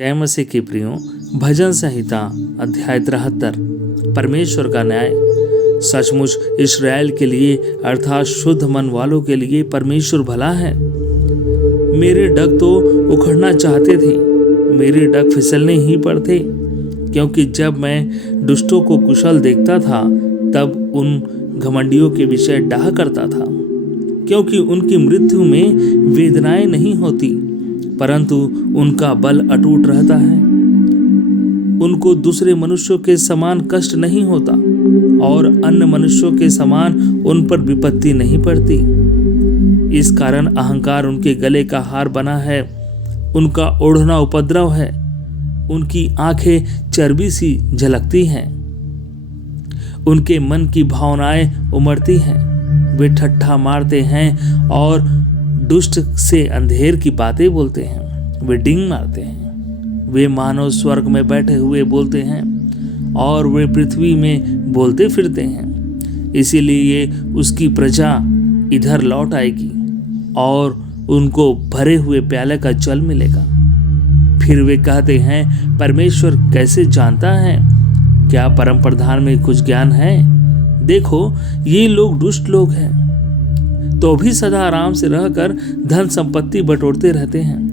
जय मसीह के प्रियो, भजन संहिता अध्याय 73। परमेश्वर का न्याय। सचमुच इस्राएल के लिए अर्थात शुद्ध मन वालों के लिए परमेश्वर भला है। मेरे डग तो उखड़ना चाहते थे, मेरे डग फिसलने ही पर थे, क्योंकि जब मैं दुष्टों को कुशल देखता था तब उन घमंडियों के विषय डाह करता था, क्योंकि उनकी मृत्यु में वेदनाएं नहीं होती, परंतु उनका बल अटूट रहता है। उनको दूसरे मनुष्यों के समान कष्ट नहीं होता और अन्य मनुष्यों के समान उन पर विपत्ति नहीं पड़ती। इस कारण अहंकार उनके गले का हार बना है, उनका ओढ़ना उपद्रव है, उनकी आंखें चर्बी सी झलकती हैं, उनके मन की भावनाएं उमड़ती हैं। वे ठट्ठा मारते हैं और दुष्ट से अंधेर की बातें बोलते हैं। वे डिंग मारते हैं, वे मानव स्वर्ग में बैठे हुए बोलते हैं और वे पृथ्वी में बोलते फिरते हैं। इसीलिए उसकी प्रजा इधर लौट आएगी और उनको भरे हुए प्याले का जल मिलेगा। फिर वे कहते हैं, परमेश्वर कैसे जानता है? क्या परम प्रधान में कुछ ज्ञान है? देखो, ये लोग दुष्ट लोग हैं, तो भी सदा आराम से रहकर धन संपत्ति बटोरते रहते हैं।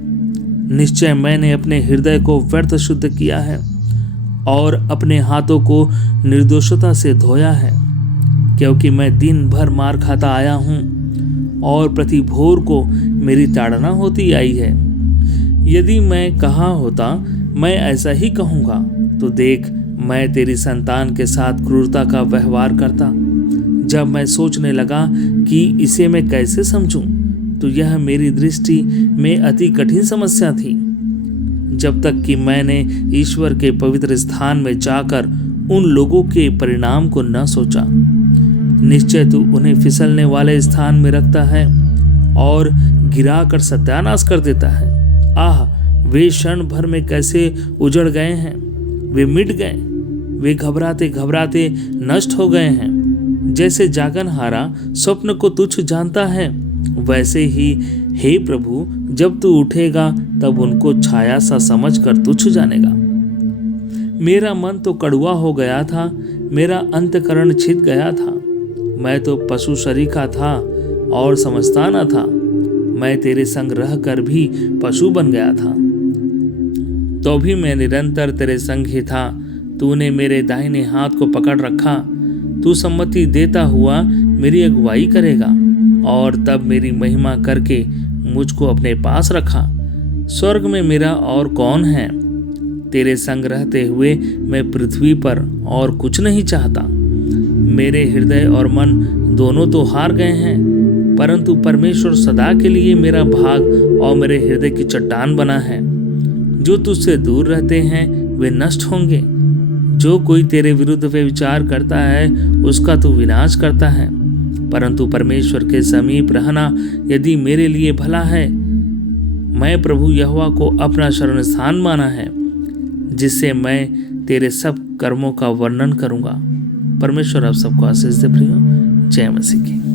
निश्चय मैंने अपने हृदय को व्यर्थ शुद्ध किया है और अपने हाथों को निर्दोषता से धोया है, क्योंकि मैं दिन भर मार खाता आया हूँ और प्रति भोर को मेरी ताड़ना होती आई है। यदि मैं कहा होता मैं ऐसा ही कहूँगा, तो देख, मैं तेरी संतान के साथ क्रूरता का व्यवहार करता। जब मैं सोचने लगा कि इसे मैं कैसे समझूं, तो यह मेरी दृष्टि में अति कठिन समस्या थी, जब तक कि मैंने ईश्वर के पवित्र स्थान में जाकर उन लोगों के परिणाम को न सोचा। निश्चय तू उन्हें फिसलने वाले स्थान में रखता है और गिराकर सत्यानाश कर देता है। आह, वे क्षण भर में कैसे उजड़ गए हैं, वे मिट गए, वे घबराते घबराते नष्ट हो गए हैं। जैसे जागनहारा स्वप्न को तुच्छ जानता है, वैसे ही हे प्रभु, जब तू उठेगा तब उनको छाया सा समझकर तुच्छ जानेगा। मेरा मन तो कड़वा हो गया था, मेरा अंतकरण छिद गया था। मैं तो पशु शरीका था और समझता न था। मैं तेरे संग रहकर भी पशु बन गया था, तो भी मैं निरंतर तेरे संग ही था। तूने मेरे दाहिने हाथ को पकड़ रखा। तू सम्मति देता हुआ मेरी अगुवाई करेगा और तब मेरी महिमा करके मुझको अपने पास रखा। स्वर्ग में मेरा और कौन है? तेरे संग रहते हुए मैं पृथ्वी पर और कुछ नहीं चाहता। मेरे हृदय और मन दोनों तो हार गए हैं, परंतु परमेश्वर सदा के लिए मेरा भाग और मेरे हृदय की चट्टान बना है। जो तुझसे दूर रहते हैं वे नष्ट होंगे। जो कोई तेरे विरुद्ध वे विचार करता है उसका तू विनाश करता है, परंतु परमेश्वर के समीप रहना यदि मेरे लिए भला है। मैं प्रभु यहोवा को अपना शरण स्थान माना है, जिससे मैं तेरे सब कर्मों का वर्णन करूंगा। परमेश्वर आप सबको आशीष दे प्रियो। जय मसीह की।